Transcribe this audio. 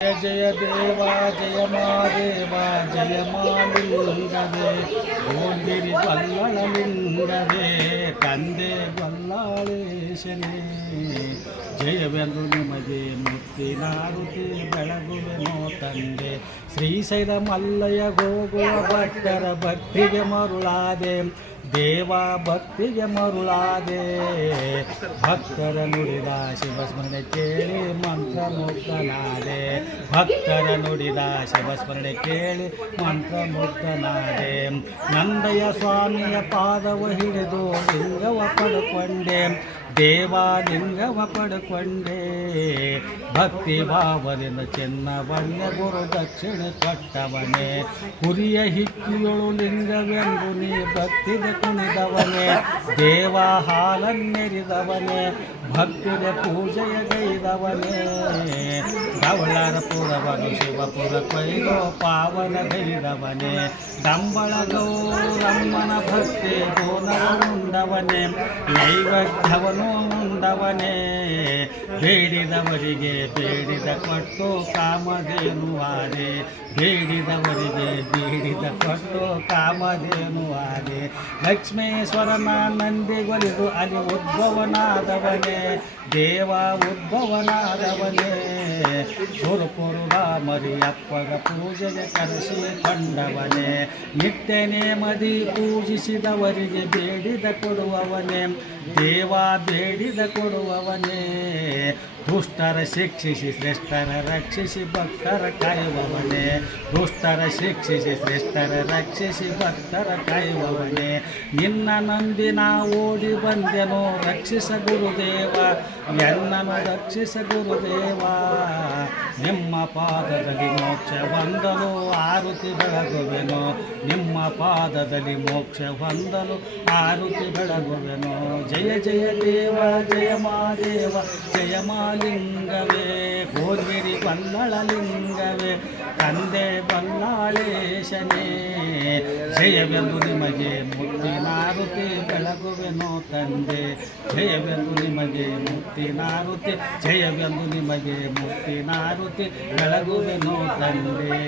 जय जय देवा जय मादेवा जय मालिंगवे ಓಂಗಿರಿ ಗೊಲ್ಲಳಲಿಂಗವೇ ತಂದೆ ಗೊಲ್ಲಾಳೇಶನೇ ಜಯವೆಂದು ನಿಮಗೆ ಮುತ್ತಿನಾರುತಿ ಬೆಳಗುವೆನೋ ತಂದೆ ಶ್ರೀಶೈಲ ಮಲ್ಲಯ್ಯ ಗೋಗುವ ಭಕ್ತರ ಭಕ್ತಿಗೆ ಮರುಳಾದೆ ದೇವ ಭಕ್ತಿಗೆ ಮರುಳಾದೆ ಭಕ್ತರ ನುಡಿದ ಶಿವಸ್ಮರಣೆ ಕೇಳಿ ಮಂತ್ರ ಮುಗ್ಧನಾದೆ ಭಕ್ತರ ನುಡಿದ ಶಿವಸ್ಮರಣೆ ಕೇಳಿ ಮಂತ್ರ ಮುಗ್ಧನಾದೆ ನಂದಯ್ಯ ಸ್ವಾಮಿಯ ಪಾದವ ಹಿಡಿದು ಲಿಂಗವ ಪಡ್ಕೊಂಡೆ ದೇವಾಲಿಂಗವ ಪಡ್ಕೊಂಡೆ ಭಕ್ತಿ ಭಾವದಿಂದ ಚೆನ್ನವನ್ಯ ಗುರು ದಕ್ಷಿಣ ಕೊಟ್ಟವನೇ ಕುರಿಯ ಹಿಕ್ಕಿಯೊಳು ಲಿಂಗವೆಂದು ನೀ ಭಕ್ತಿಗೆ ಕುಣಿದವನೇ ದೇವ ಹಾಲನ್ನೆರಿದವನೇ ಭಕ್ತಿಗೆ ಪೂಜೆಯ ಗೈದವನೇ ಧವಳರ ಪುರವನು ಶಿವಪುರ ಕೊಯ್ದು ಪಾವನ ಗೈದವನೇ ಡಂಬಳ ಗೌರಮ್ಮನ ಭಕ್ತಿ ಗೋನವುಂಡವನೇ ನೈವೇದ್ಯವನು ಉಂಡವನೇ ಬೇಡಿದವರಿಗೆ ಬೇಡಿದ ಕೊಟ್ಟು ಕಾಮಧೇನುವಾದೆ ಬೇಡಿದವರಿಗೆ ಬೇಡಿದ ಕೊಟ್ಟು ಕಾಮಧೇನುವಾದೆ ಲಕ್ಷ್ಮೇಶ್ವರನ ನಂದಿಗೊಲಿದು ಅಲ್ಲಿ ಉದ್ಭವನಾದವನೇ ದೇವ ಉದ್ಭವನಾದವನೇ ಸುರಪುರುಡ ಮರಿಯಪ್ಪಗ ಪೂಜೆಗೆ ಕರೆಸಿ ಕಂಡವನೇ ನಿತ್ಯ ನೇಮದಿ ಪೂಜಿಸಿದವರಿಗೆ ಬೇಡಿದ ಕೊಡುವವನೇ ದೇವ ಬೇಡಿದ ಕೊಡುವವನೇ ದುಷ್ಟರ ಶಿಕ್ಷಿಸಿ ಶ್ರೇಷ್ಠರ ರಕ್ಷಿಸಿ ಭಕ್ತರ ಕಾಯುವವನೇ ದುಷ್ಟರ ಶಿಕ್ಷಿಸಿ ಶ್ರೇಷ್ಠರ ರಕ್ಷಿಸಿ ಭಕ್ತರ ಕಾಯುವವನೇ ನಿನ್ನ ನಂದಿನ ಓಡಿ ಬಂದೆನು ರಕ್ಷಿಸ ಗುರುದೇವ ಎನ್ನನು ರಕ್ಷಿಸ ಗುರುದೇವ ನಿಮ್ಮ ಪಾದದಲ್ಲಿ ಮೋಕ್ಷ ಹೊಂದಲು ಆರುತಿ ಬೆಳಗುವೆನು ನಿಮ್ಮ ಪಾದದಲ್ಲಿ ಮೋಕ್ಷ ಹೊಂದಲು ಆರುತಿ ಬೆಳಗುವೆನು ಜಯ ಜಯ ದೇವ ಜಯ ಮಾದೇವ ಜಯ ಮಾಲಿಂಗವೇ ಗೋರ್ವಿರಿ ಬಲ್ಲಳಲಿಂಗವೇ ತಂದೆ ಬಲ್ಲಾಳೇಶನೇ ಜಯವೆಂದು ನಿಮಗೆ ಮುತ್ತಿನಾರುತಿ ಬೆಳಗುವೆನೋ ತಂದೆ ಜಯವೆಂದು ನಿಮಗೆ ಮುತ್ತಿನಾರುತಿ ಜಯವೆಂದು ನಿಮಗೆ ಮುತ್ತಿನಾರುತಿ ಬೆಳಗುವೆನೋ ತಂದೆ